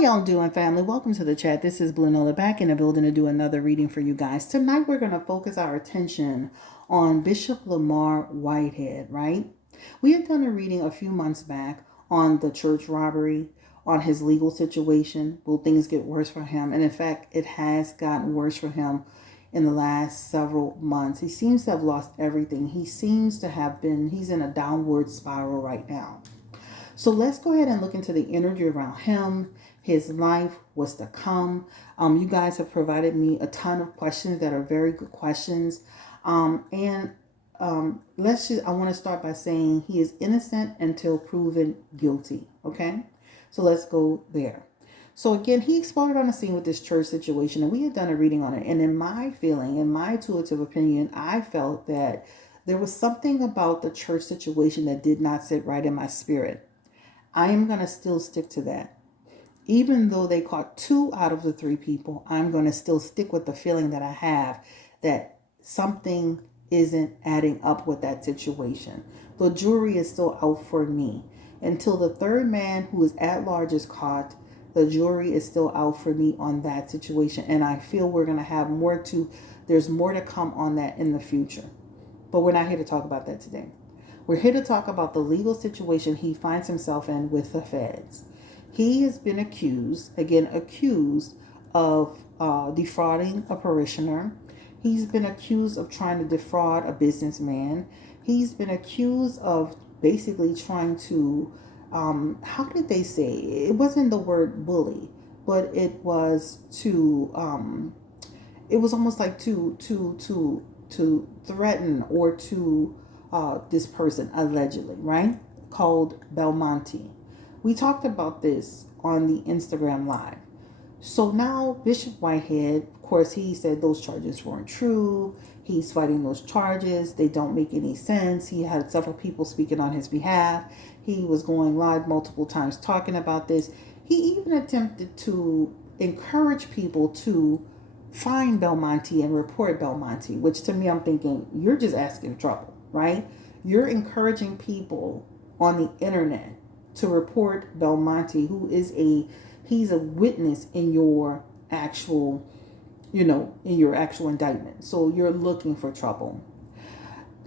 y'all doing, family? Welcome to the chat. This is Nola back in the building to do another reading for you guys. Tonight we're going to focus our attention on Bishop Lamor Whitehead, right? We had done a reading a few months back on the church robbery, on his legal situation. Will things get worse for him? And in fact, it has gotten worse for him in the last several months. He seems to have lost everything. He's in a downward spiral right now. So let's go ahead and look into the energy around him, his life, what's to come. You guys have provided me a ton of questions that are very good questions. I want to start by saying he is innocent until proven guilty. Okay, so let's go there. So again, he exploded on the scene with this church situation, and we had done a reading on it. And in my intuitive opinion, I felt that there was something about the church situation that did not sit right in my spirit. I am going to still stick to that. Even though they caught 2 out of the 3 people, I'm going to still stick with the feeling that I have that something isn't adding up with that situation. The jury is still out for me. Until the 3rd man who is at large is caught, the jury is still out for me on that situation. And I feel we're going to have there's more to come on that in the future. But we're not here to talk about that today. We're here to talk about the legal situation he finds himself in with the feds. He has been accused of defrauding a parishioner. He's been accused of trying to defraud a businessman. He's been accused of basically trying to, how did they say? It wasn't the word bully, but it was it was almost like to threaten or to this person allegedly, right? Called Belmonte. We talked about this on the Instagram live. So now Bishop Whitehead, of course, he said those charges weren't true. He's fighting those charges. They don't make any sense. He had several people speaking on his behalf. He was going live multiple times talking about this. He even attempted to encourage people to find Belmonte and report Belmonte, which to me, I'm thinking, you're just asking trouble, right? You're encouraging people on the internet to report Belmonte, he's a witness in your actual indictment. So you're looking for trouble.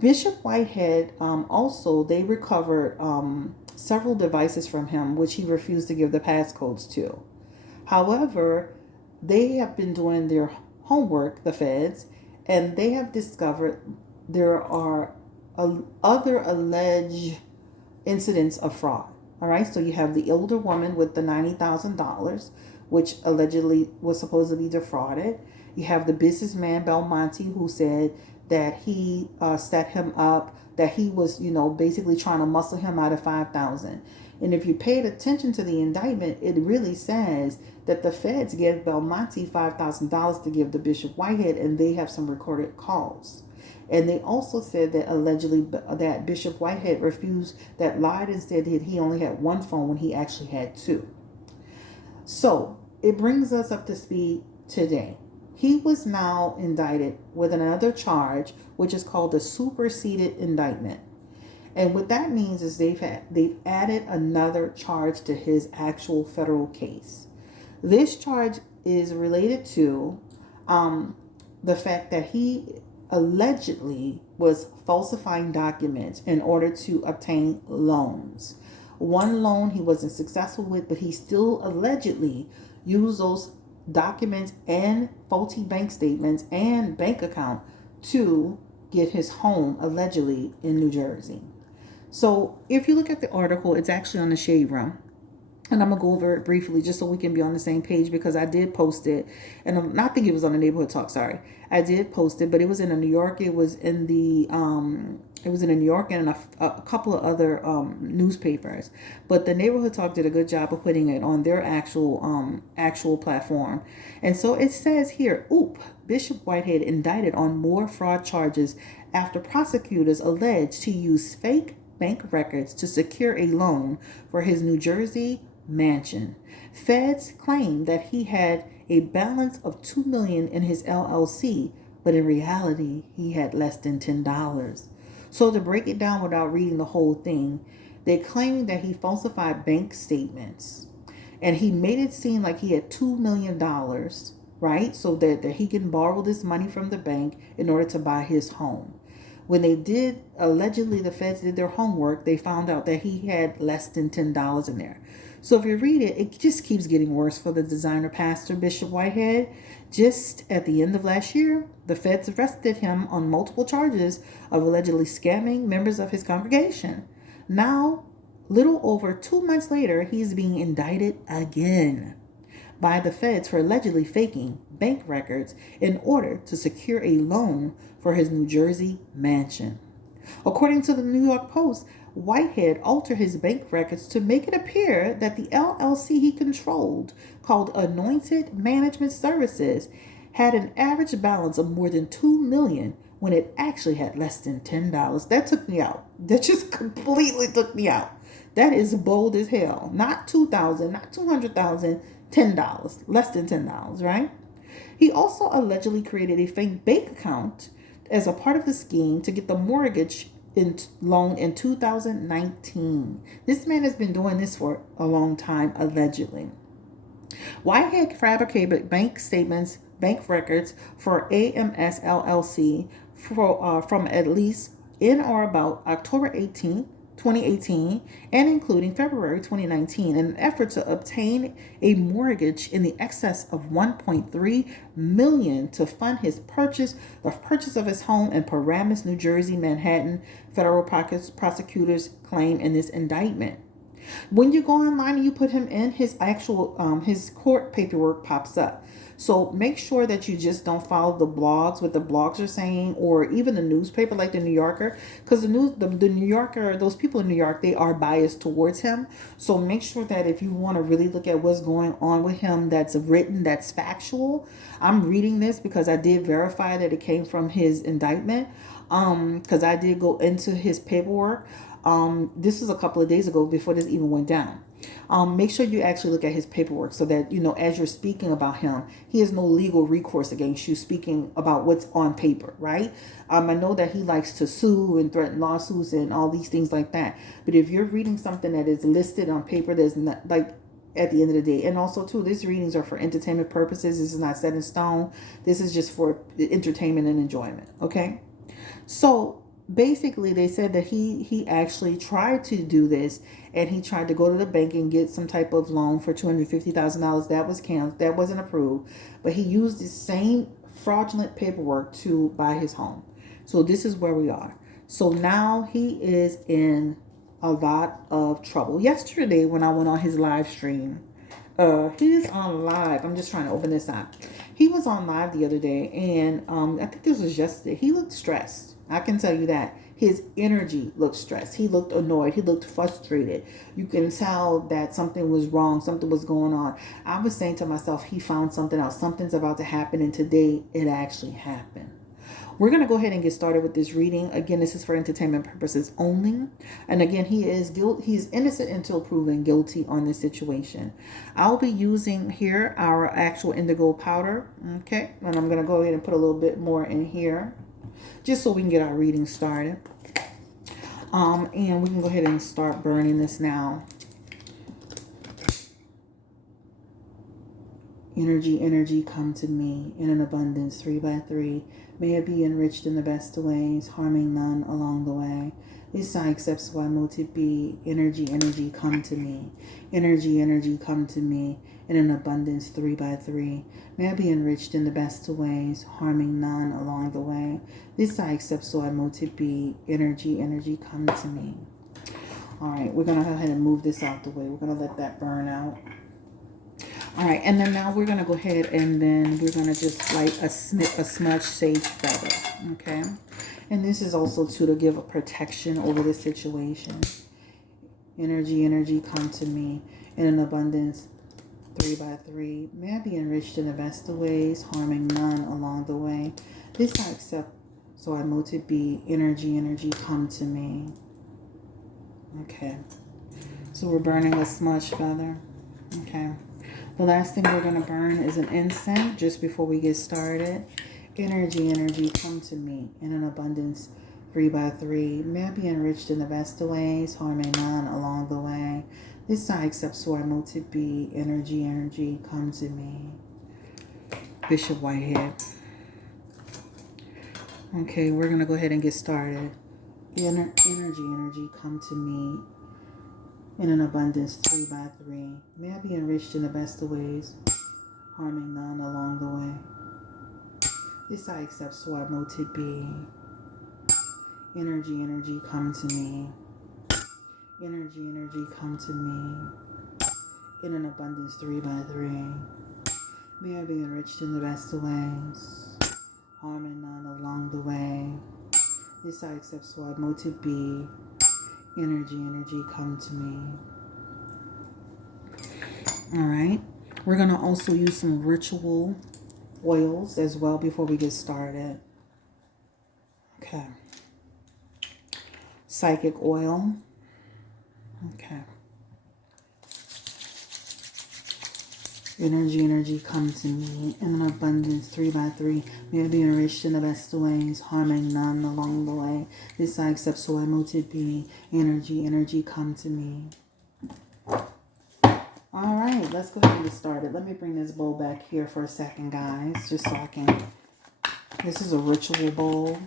Bishop Whitehead, also, they recovered several devices from him, which he refused to give the passcodes to. However, they have been doing their homework, the feds, and they have discovered there are other alleged incidents of fraud. All right, so you have the older woman with the $90,000, which allegedly was supposed to be defrauded. You have the businessman Belmonte, who said that he set him up, that he was, basically trying to muscle him out of $5,000. And if you paid attention to the indictment, it really says that the feds gave Belmonte $5,000 to give to Bishop Whitehead, and they have some recorded calls. And they also said that allegedly that Bishop Whitehead lied and said that he only had 1 phone when he actually had 2. So it brings us up to speed today. He was now indicted with another charge, which is called a superseded indictment. And what that means is they've added another charge to his actual federal case. This charge is related to the fact that he allegedly was falsifying documents in order to obtain loans. One loan he wasn't successful with, but he still allegedly used those documents and faulty bank statements and bank account to get his home allegedly in New Jersey. So if you look at the article, it's actually on the Shade Room. And I'm going to go over it briefly just so we can be on the same page, because I did post it. And I not think it was on the Neighborhood Talk, sorry. I did post it, but it was in New York. It was in the New York and a couple of other newspapers. But the Neighborhood Talk did a good job of putting it on their actual platform. And so it says here, Bishop Whitehead indicted on more fraud charges after prosecutors alleged he used fake bank records to secure a loan for his New Jersey mansion. Feds claim that he had a balance of $2 million in his LLC, but in reality, he had less than $10. So to break it down without reading the whole thing, they claim that he falsified bank statements And he made it seem like he had $2 million, right? So that he can borrow this money from the bank in order to buy his home. When they did, allegedly the feds did their homework, they found out that he had less than $10 in there. So if you read it, it just keeps getting worse for the designer pastor, Bishop Whitehead. Just at the end of last year, the feds arrested him on multiple charges of allegedly scamming members of his congregation. Now, little over 2 months later, he's being indicted again by the feds for allegedly faking bank records in order to secure a loan for his New Jersey mansion. According to the New York Post, Whitehead altered his bank records to make it appear that the LLC he controlled, called Anointed Management Services, had an average balance of more than $2 million when it actually had less than $10. That took me out. That just completely took me out. That is bold as hell. Not $2,000, not $200,000, $10, less than $10, right? He also allegedly created a fake bank account as a part of the scheme to get the mortgage loan in 2019. This man has been doing this for a long time, allegedly. Whitehead fabricated bank statements, bank records for AMS LLC from at least in or about October 18th, 2018, and including February 2019, in an effort to obtain a mortgage in the excess of $1.3 million to fund the purchase of his home in Paramus, New Jersey, Manhattan. Federal prosecutors claim in this indictment. When you go online and you put him in, his actual his court paperwork pops up. So make sure that you just don't follow the blogs, what the blogs are saying, or even the newspaper like the New Yorker, because the New Yorker, those people in New York, they are biased towards him. So make sure that if you want to really look at what's going on with him, that's written, that's factual. I'm reading this because I did verify that it came from his indictment, because I did go into his paperwork. This was a couple of days ago before this even went down. Make sure you actually look at his paperwork so that, as you're speaking about him, he has no legal recourse against you speaking about what's on paper, right? I know that he likes to sue and threaten lawsuits and all these things like that. But if you're reading something that is listed on paper, there's not, like, at the end of the day. And also, too, these readings are for entertainment purposes. This is not set in stone. This is just for entertainment and enjoyment, okay? So basically, they said that he actually tried to do this, and he tried to go to the bank and get some type of loan for $250,000. That was canceled. That wasn't approved. But he used the same fraudulent paperwork to buy his home. So this is where we are. So now he is in a lot of trouble. Yesterday, when I went on his live stream, he's on live. I'm just trying to open this up. He was on live the other day, and I think this was yesterday. He looked stressed. I can tell you that. His energy looked stressed. He looked annoyed. He looked frustrated. You can tell that something was wrong. Something was going on. I was saying to myself, he found something else. Something's about to happen, and today it actually happened. We're going to go ahead and get started with this reading. Again, this is for entertainment purposes only. And again, he is innocent until proven guilty on this situation. I'll be using here our actual indigo powder. Okay. And I'm going to go ahead and put a little bit more in here, just so we can get our reading started. And we can go ahead and start burning this now. Energy, come to me in an abundance, 3 by 3. May it be enriched in the best of ways, harming none along the way. This I accept, so I mote it be. Energy, come to me. Energy, come to me in an abundance, 3 by 3. May I be enriched in the best of ways, harming none along the way. This I accept, so I mote it be. Energy, come to me. All right, we're going to go ahead and move this out the way. We're going to let that burn out. All right, and then now we're going to go ahead and then we're going to just light a smudge sage feather, okay? And this is also to give a protection over the situation. Energy, come to me in an abundance, 3 by 3. May I be enriched in the best of ways, harming none along the way. This I accept, so I mote it be. Energy, come to me. Okay. So we're burning a smudge feather, okay? The last thing we're going to burn is an incense just before we get started. Energy, come to me in an abundance, 3 by 3. May I be enriched in the best of ways, harming none along the way. This I accept, so I know to be. Energy, come to me. Bishop Whitehead. Okay, we're going to go ahead and get started. Energy, come to me in an abundance, 3 by 3. May I be enriched in the best of ways, harming none along the way. This I accept, so I know to be. Energy, come to me. Energy, come to me in an abundance, 3 by 3. May I be enriched in the best of ways, harming none along the way. This I accept, so I know to be. Energy, come to me. All right. We're going to also use some ritual oils as well before we get started. Okay. Psychic oil. Okay. Energy, come to me in an abundance, 3 by 3. May I be enriched in the best of ways, harming none along the way. This I accept, so I know to be. Energy, come to me. All right, let's go ahead and get started. Let me bring this bowl back here for a second, guys, just so I can. This is a ritual bowl.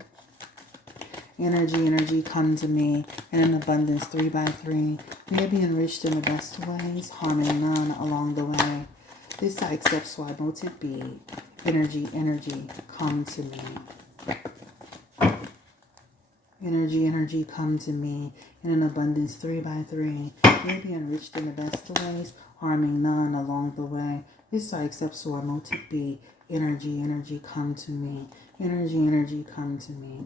Energy, come to me in an abundance, 3 by 3. May I be enriched in the best of ways, harming none along the way. This I accept, so I know to be. Energy, come to me. Energy, come to me in an abundance, 3 by 3. May I be enriched in the best of ways, harming none along the way. This I accept, so I know to be. Energy, come to me. Energy, come to me.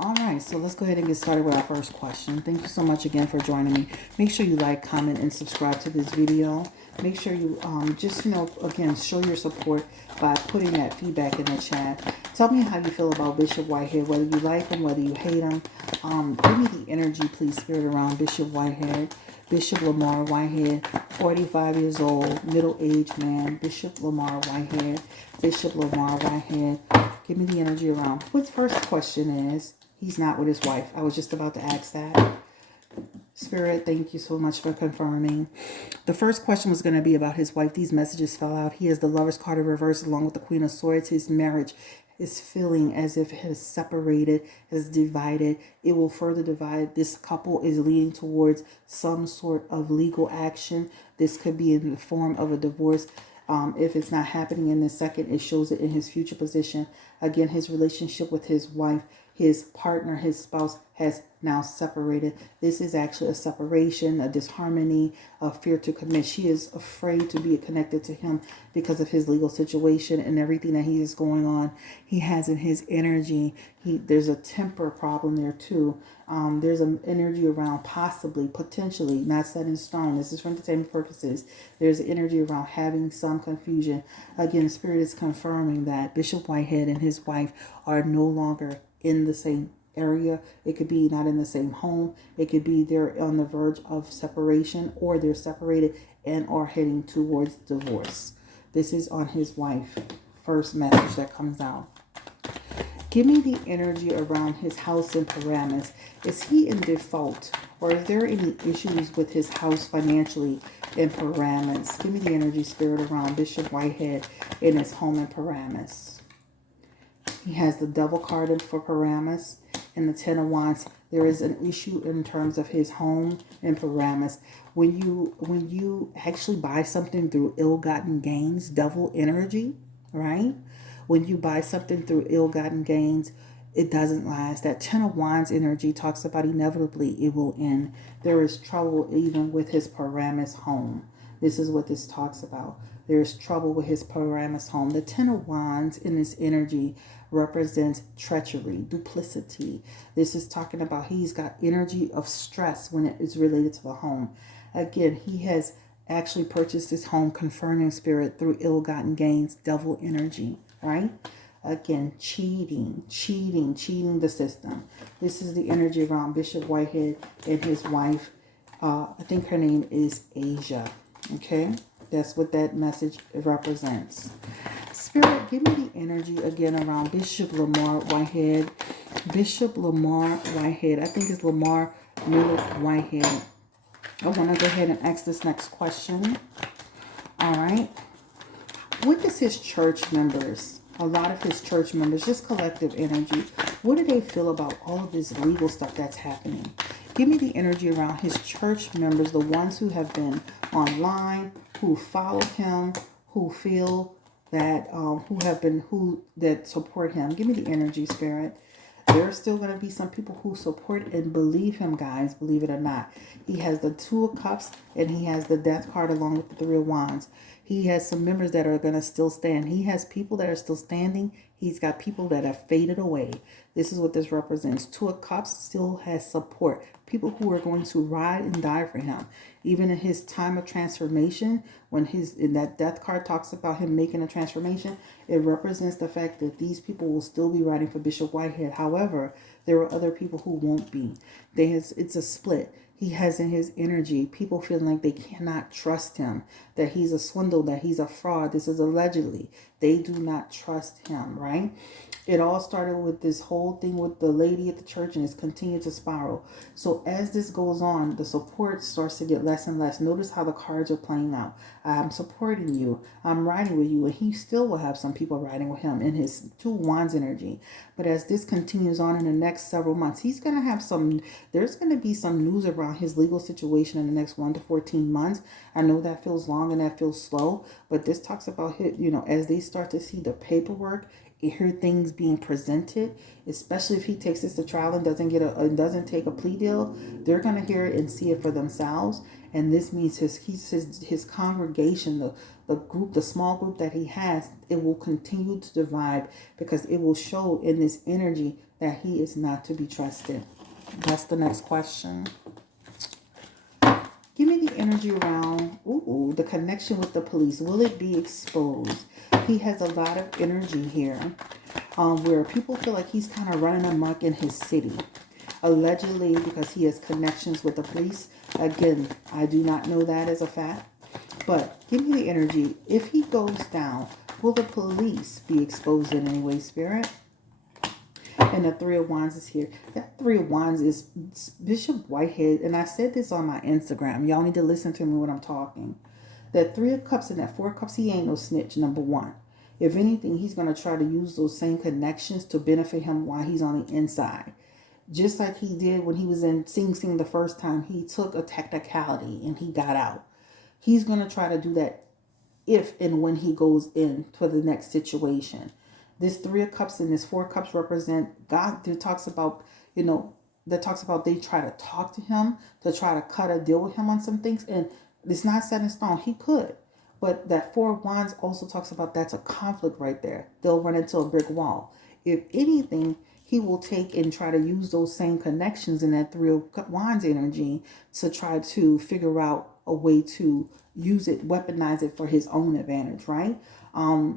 All right, so let's go ahead and get started with our first question. Thank you so much again for joining me. Make sure you like, comment, and subscribe to this video. Make sure you again, show your support by putting that feedback in the chat. Tell me how you feel about Bishop Whitehead, whether you like him, whether you hate him. Give me the energy, please, spirit around Bishop Whitehead. Bishop Lamor Whitehead, 45 years old, middle-aged man. Bishop Lamor Whitehead. Bishop Lamor Whitehead. Give me the energy around. What first question is, he's not with his wife. I was just about to ask that. Spirit, thank you so much for confirming. The first question was going to be about his wife. These messages fell out. He has the Lover's card in reverse along with the Queen of Swords. His marriage is feeling as if it has separated, has divided. It will further divide. This couple is leading towards some sort of legal action. This could be in the form of a divorce. If it's not happening in the second, it shows it in his future position. Again, his relationship with his wife, his partner, his spouse has now separated. This is actually a separation, a disharmony, a fear to commit. She is afraid to be connected to him because of his legal situation and everything that he is going on. He has in his energy. There's a temper problem there too. There's an energy around possibly, potentially, not set in stone. This is for entertainment purposes. There's an energy around having some confusion. Again, Spirit is confirming that Bishop Whitehead and his wife are no longer in the same area. It could be not in the same home. It could be they're on the verge of separation, or they're separated and are heading towards divorce. This is on his wife. First message that comes out. Give me the energy around his house in Paramus. Is he in default, or is there any issues with his house financially in Paramus? Give me the energy, spirit, around Bishop Whitehead in his home in Paramus. He has the Devil card in for Paramus and the Ten of Wands. There is an issue in terms of his home in Paramus. When you actually buy something through ill-gotten gains, devil energy, right? When you buy something through ill-gotten gains, it doesn't last. That Ten of Wands energy talks about inevitably it will end. There is trouble even with his Paramus home. This is what this talks about. There's trouble with his Paramus home. The Ten of Wands in this energy represents treachery, duplicity. This is talking about he's got energy of stress when it is related to the home. Again, he has actually purchased his home, confirming spirit, through ill-gotten gains, devil energy, right? Again, cheating the system. This is the energy around Bishop Whitehead and his wife. I think her name is Asia. Okay, that's what that message represents. Spirit, give me the energy again around Bishop Lamor Whitehead Bishop Lamor Whitehead. I think it's Lamor Nola Whitehead. I want to go ahead and ask this next question. All right. What does his church members, a lot of his church members, just collective energy, what do they feel about all of this legal stuff that's happening? Give me the energy around his church members, the ones who have been online, who followed him, who feel that, that support him. Give me the energy, Spirit. There are still going to be some people who support and believe him, guys, believe it or not. He has the Two of Cups and he has the Death card along with the Three of Wands. He has some members that are going to still stand. He has people that are still standing. He's got people that have faded away. This is what this represents. Two of Cups still has support. People who are going to ride and die for him. Even in his time of transformation, when in that Death card talks about him making a transformation, it represents the fact that these people will still be riding for Bishop Whitehead. However, there are other people who won't be. It's a split. He has in his energy people feeling like they cannot trust him, that he's a swindle, that he's a fraud. This is allegedly. They do not trust him, right? It all started with this whole thing with the lady at the church and it's continued to spiral. So as this goes on, the support starts to get less and less. Notice how the cards are playing out. I'm supporting you. I'm riding with you. And he still will have some people riding with him in his Two Wands energy. But as this continues on in the next several months, he's going to have there's going to be some news around his legal situation in the next 1 to 14 months. I know that feels long and that feels slow, but this talks about, as they start to see the paperwork, hear things being presented, especially if he takes this to trial and doesn't take a plea deal, they're going to hear it and see it for themselves. And this means his congregation, the group, the small group that he has, it will continue to divide because it will show in this energy that he is not to be trusted. That's the next question. Give me the energy around the connection with the police. Will it be exposed? He has a lot of energy here where people feel like he's kind of running amok in his city. Allegedly, because he has connections with the police. Again, I do not know that as a fact. But give me the energy. If he goes down, will the police be exposed in any way, Spirit? And the Three of Wands is here. That Three of Wands is Bishop Whitehead. And I said this on my Instagram. Y'all need to listen to me when I'm talking. That Three of Cups and that Four of Cups, he ain't no snitch, number one. If anything, he's going to try to use those same connections to benefit him while he's on the inside. Just like he did when he was in Sing Sing the first time. He took a technicality and he got out. He's going to try to do that if and when he goes in for the next situation. This Three of Cups and this Four of Cups represent God. That talks about, they try to talk to him to try to cut a deal with him on some things. And it's not set in stone. He could. But that Four of Wands also talks about that's a conflict right there. They'll run into a brick wall. If anything, he will take and try to use those same connections in that Three of Wands energy to try to figure out a way to use it, weaponize it for his own advantage, right?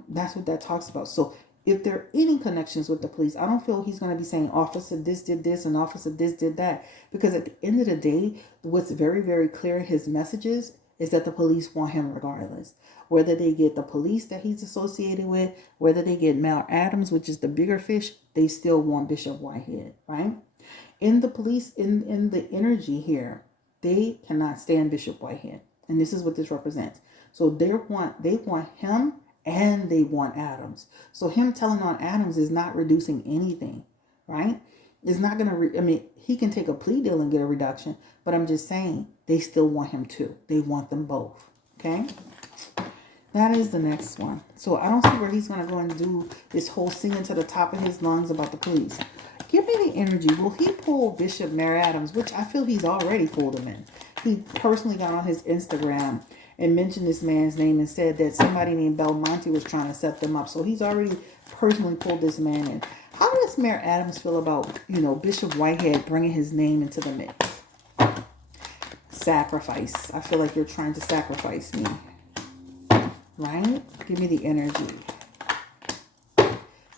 That's what that talks about. So if there are any connections with the police, I don't feel he's going to be saying officer this did this and officer this did that. Because at the end of the day, what's very, very clear in his messages is that the police want him regardless. Whether they get the police that he's associated with, whether they get Mel Adams, which is the bigger fish, they still want Bishop Whitehead, right? In the police, in the energy here, they cannot stand Bishop Whitehead. And this is what this represents. So they want him and they want Adams. So him telling on Adams is not reducing anything, right? It's not going to, he can take a plea deal and get a reduction, but I'm just saying they still want him too. They want them both, okay? That is the next one. So I don't see where he's going to go and do this whole singing to the top of his lungs about the police. Give me the energy. Will he pull Bishop Mary Adams, which I feel he's already pulled him in. He personally got on his Instagram and mentioned this man's name and said that somebody named Belmonte was trying to set them up. So he's already personally pulled this man in. How does Mayor Adams feel about, Bishop Whitehead bringing his name into the mix? Sacrifice. I feel like you're trying to sacrifice me. Right? Give me the energy.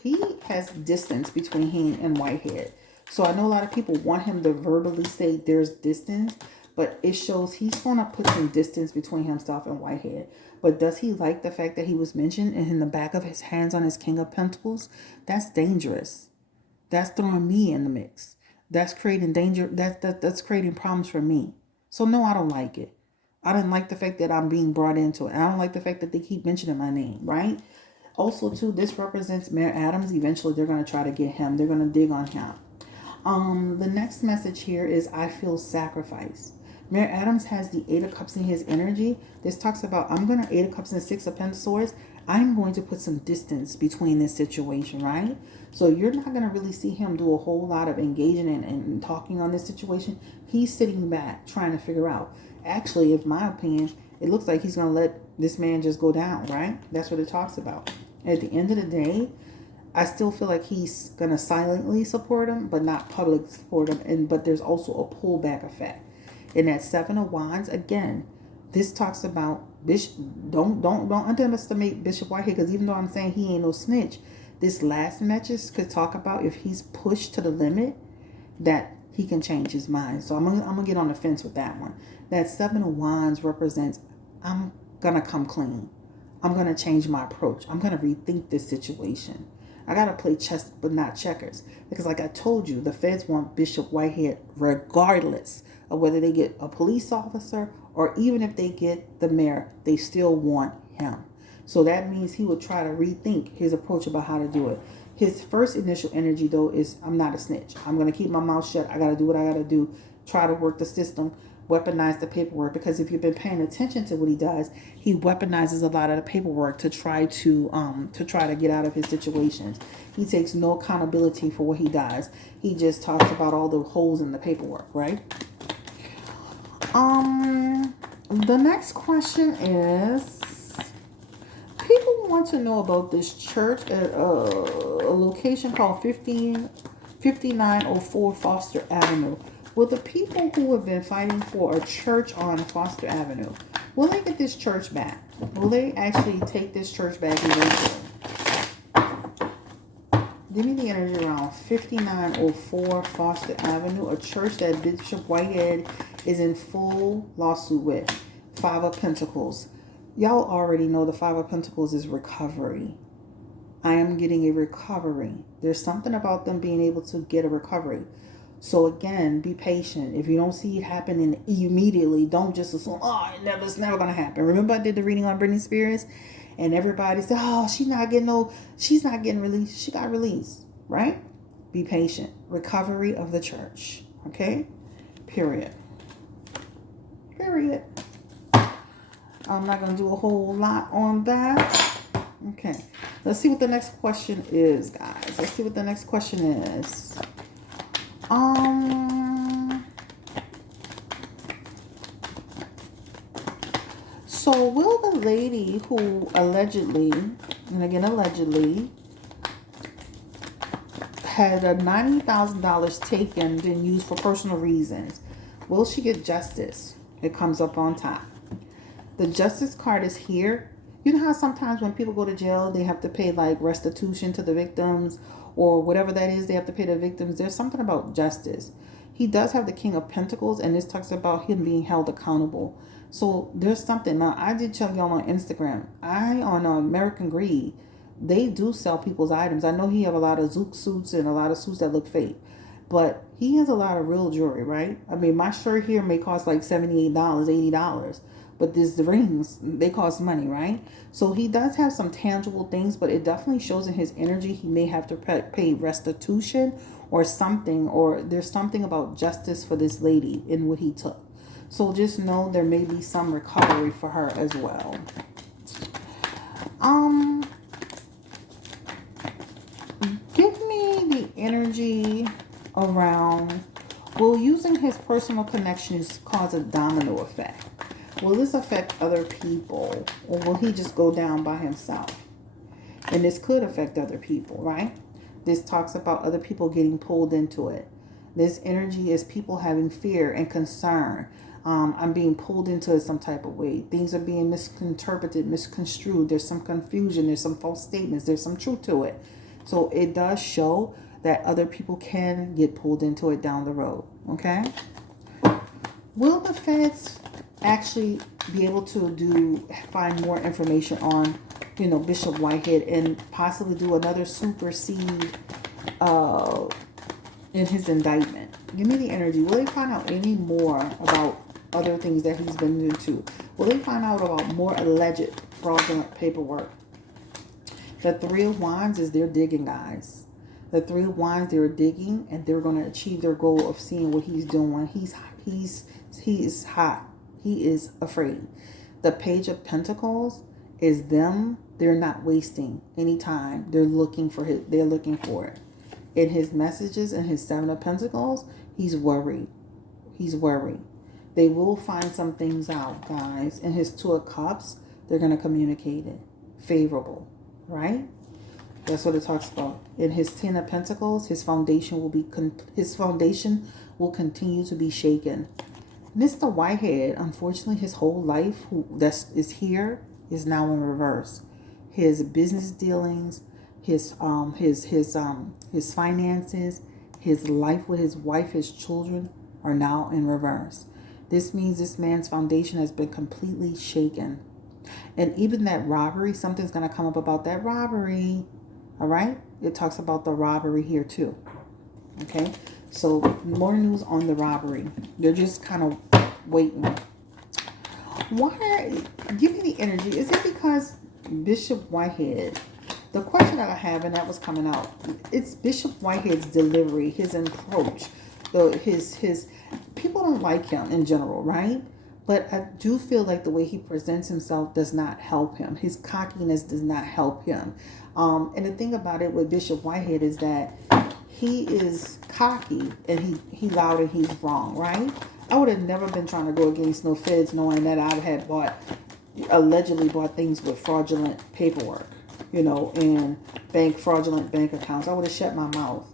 He has distance between him and Whitehead. So I know a lot of people want him to verbally say there's distance, but it shows he's going to put some distance between himself and Whitehead. But does he like the fact that he was mentioned in the back of his hands on his King of Pentacles? That's dangerous. That's throwing me in the mix. That's creating danger. That's creating problems for me. So no, I don't like it. I didn't like the fact that I'm being brought into it. I don't like the fact that they keep mentioning my name, right? Also, too, this represents Mayor Adams. Eventually, they're going to try to get him. They're going to dig on him. The next message here is I feel sacrifice. Mayor Adams has the Eight of Cups in his energy. This talks about I'm going to Eight of Cups and Six of Pentacles. I'm going to put some distance between this situation, right? So you're not going to really see him do a whole lot of engaging and talking on this situation. He's sitting back trying to figure out. Actually, in my opinion, it looks like he's going to let this man just go down, right? That's what it talks about. At the end of the day, I still feel like he's going to silently support him, but not public support him. But there's also a pullback effect. In that Seven of Wands, again, this talks about Bishop. Don't underestimate Bishop Whitehead, because even though I'm saying he ain't no snitch, this last message could talk about if he's pushed to the limit, that he can change his mind. So I'm gonna get on the fence with that one. That Seven of Wands represents I'm gonna come clean. I'm gonna change my approach. I'm gonna rethink this situation. I gotta play chess but not checkers, because like I told you, the feds want Bishop Whitehead regardless of whether they get a police officer or even if they get the mayor. They still want him. So that means he would try to rethink his approach about how to do it. His first initial energy, though, is I'm not a snitch. I'm going to keep my mouth shut. I got to do what I got to do. Try to work the system, weaponize the paperwork. Because if you've been paying attention to what he does, he weaponizes a lot of the paperwork to try to get out of his situations. He takes no accountability for what he does. He just talks about all the holes in the paperwork, right? The next question is, people want to know about this church at a location called 5904 Foster Avenue. Will the people who have been fighting for a church on Foster Avenue, will they get this church back? Will they actually take this church back eventually? Give me the energy around 5904 Foster Avenue, a church that Bishop Whitehead is in full lawsuit with. Five of Pentacles. Y'all already know the Five of Pentacles is recovery. I am getting a recovery. There's something about them being able to get a recovery. So again, be patient. If you don't see it happening immediately, don't just assume, oh, it's never going to happen. Remember I did the reading on Britney Spears? And everybody said, oh, she's not getting released. She got released, right? Be patient. Recovery of the church. Okay? Period. I'm not going to do a whole lot on that. Okay. Let's see what the next question is, guys. Let's see what the next question is. So will the lady who allegedly, and again allegedly, had a $90,000 taken and used for personal reasons, will she get justice? It comes up on top. The justice card is here. You know how sometimes when people go to jail, they have to pay like restitution to the victims or whatever that is, they have to pay the victims. There's something about justice. He does have the King of Pentacles, and this talks about him being held accountable. So there's something. Now, I did tell y'all on Instagram, on American Greed, they do sell people's items. I know he have a lot of Zook suits and a lot of suits that look fake, but he has a lot of real jewelry, right? I mean, my shirt here may cost like $78, $80. But the rings, they cost money, right? So he does have some tangible things, but it definitely shows in his energy he may have to pay restitution or something, or there's something about justice for this lady in what he took. So just know there may be some recovery for her as well. Give me the energy around, will using his personal connections cause a domino effect? Will this affect other people, or will he just go down by himself? And this could affect other people, right? This talks about other people getting pulled into it. This energy is people having fear and concern. I'm being pulled into it some type of way. Things are being misinterpreted, misconstrued. There's some confusion. There's some false statements. There's some truth to it. So it does show that other people can get pulled into it down the road, okay? Will the feds actually be able to find more information on, Bishop Whitehead and possibly do another supersede in his indictment? Give me the energy. Will they find out any more about other things that he's been into? Will they find out about more alleged fraudulent paperwork? The Three of Wands is they're digging, guys. The Three of Wands, they're digging, and they're going to achieve their goal of seeing what he's doing. He is hot. He is afraid. The Page of Pentacles is them. They're not wasting any time. They're looking for it. They're looking for it. In his messages and his Seven of Pentacles, he's worried. He's worried. They will find some things out, guys. In his Two of Cups, they're going to communicate it. Favorable, right? That's what it talks about. In his Ten of Pentacles, his foundation will continue to be shaken. Mr. Whitehead, unfortunately, his whole life that is here is now in reverse. His business dealings, his finances, his life with his wife, his children are now in reverse. This means this man's foundation has been completely shaken. And even that robbery, something's going to come up about that robbery. All right? It talks about the robbery here too. Okay? So more news on the robbery. They're just kind of waiting. Give me the energy. Is it because Bishop Whitehead, the question that I have, and that was coming out, it's Bishop Whitehead's delivery, his approach, his people don't like him in general, right? But I do feel like the way he presents himself does not help him. His cockiness does not help him. And the thing about it with Bishop Whitehead is that he is cocky and he loud and he's wrong, right? I would have never been trying to go against no feds knowing that I had allegedly bought things with fraudulent paperwork, and fraudulent bank accounts. I would have shut my mouth.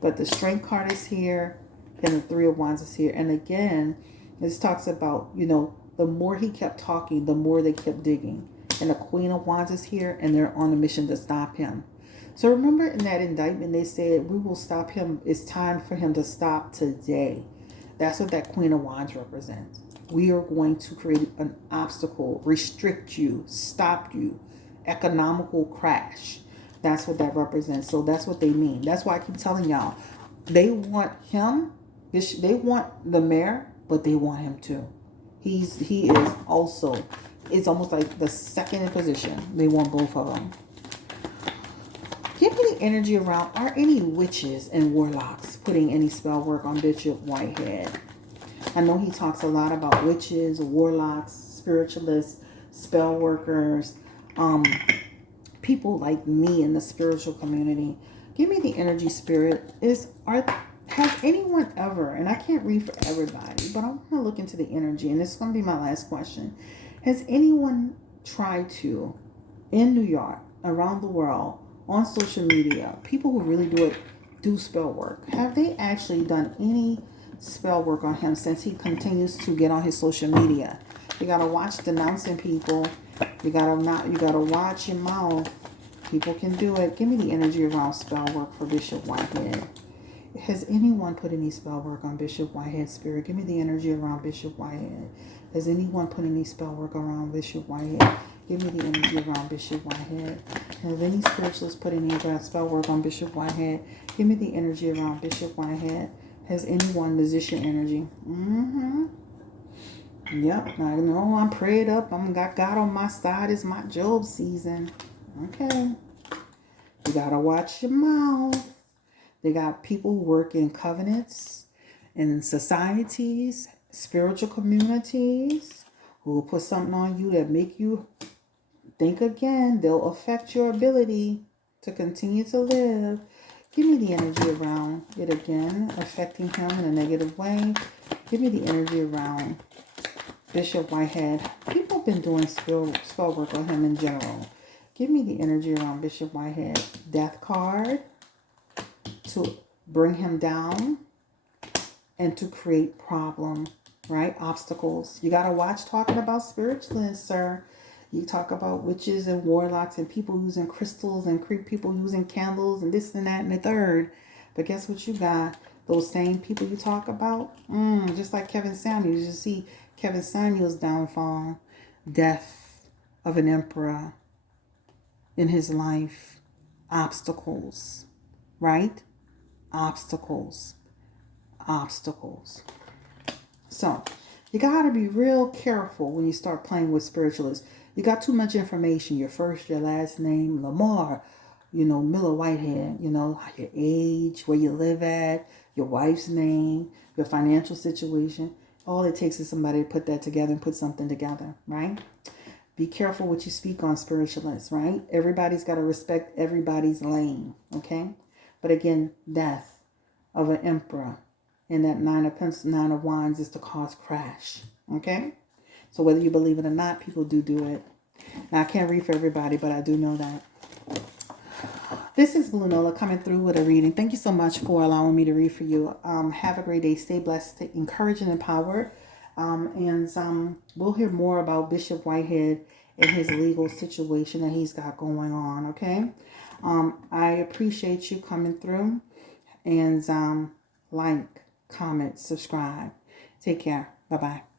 But the Strength card is here and the Three of Wands is here. And again, this talks about, the more he kept talking, the more they kept digging. And the Queen of Wands is here and they're on a mission to stop him. So remember in that indictment, they said, we will stop him. It's time for him to stop today. That's what that Queen of Wands represents. We are going to create an obstacle, restrict you, stop you, economical crash. That's what that represents. So that's what they mean. That's why I keep telling y'all, they want him. They want the mayor, but they want him too. He is also, it's almost like the second in position. They want both of them. Give me the energy around, are any witches and warlocks putting any spell work on Bishop Whitehead? I know he talks a lot about witches, warlocks, spiritualists, spell workers, people like me in the spiritual community. Give me the energy, spirit. Has anyone ever, and I can't read for everybody, but I want to look into the energy, and this is going to be my last question. Has anyone tried to, in New York, around the world, on social media, people who really do spell work, have they actually done any spell work on him since he continues to get on his social media? You got to watch denouncing people. You got to watch your mouth. People can do it. Give me the energy around spell work for Bishop Whitehead. Has anyone put any spell work on Bishop Whitehead, spirit? Give me the energy around Bishop Whitehead. Has anyone put any spell work around Bishop Whitehead? Give me the energy around Bishop Whitehead. Has any spiritualists put any spell work on Bishop Whitehead? Give me the energy around Bishop Whitehead. Has anyone musician energy? Yep, I know I'm prayed up. I'm got God on my side. It's my Job season. Okay. You gotta watch your mouth. They got people who work in covenants, in societies, spiritual communities, who will put something on you that make you think again. They'll affect your ability to continue to live. Give me the energy around it again, affecting him in a negative way. Give me the energy around Bishop Whitehead. People have been doing spell work on him in general. Give me the energy around Bishop Whitehead. Death card. To bring him down and to create problem, right? Obstacles. You got to watch talking about spiritualists, sir. You talk about witches and warlocks and people using crystals and people using candles and this and that and the third. But guess what you got? Those same people you talk about, just like Kevin Samuels. You see Kevin Samuels' downfall, death of an emperor in his life, obstacles, right? Obstacles. obstacles. So you got to be real careful when you start playing with spiritualists. You got too much information. Your first, your last name, Lamar, Miller Whitehead, your age, where you live at, your wife's name, your financial situation. All it takes is somebody to put that together and put something together, right? Be careful what you speak on spiritualists, right? Everybody's got to respect everybody's lane, okay? But again, death of an emperor and that nine of wands is to cause crash, okay? So whether you believe it or not, people do it. Now, I can't read for everybody, but I do know that. This is Blue Nola coming through with a reading. Thank you so much for allowing me to read for you. Have a great day. Stay blessed, stay encouraged and empowered. And we'll hear more about Bishop Whitehead and his legal situation that he's got going on, okay? I appreciate you coming through. And like, comment, subscribe. Take care. Bye-bye.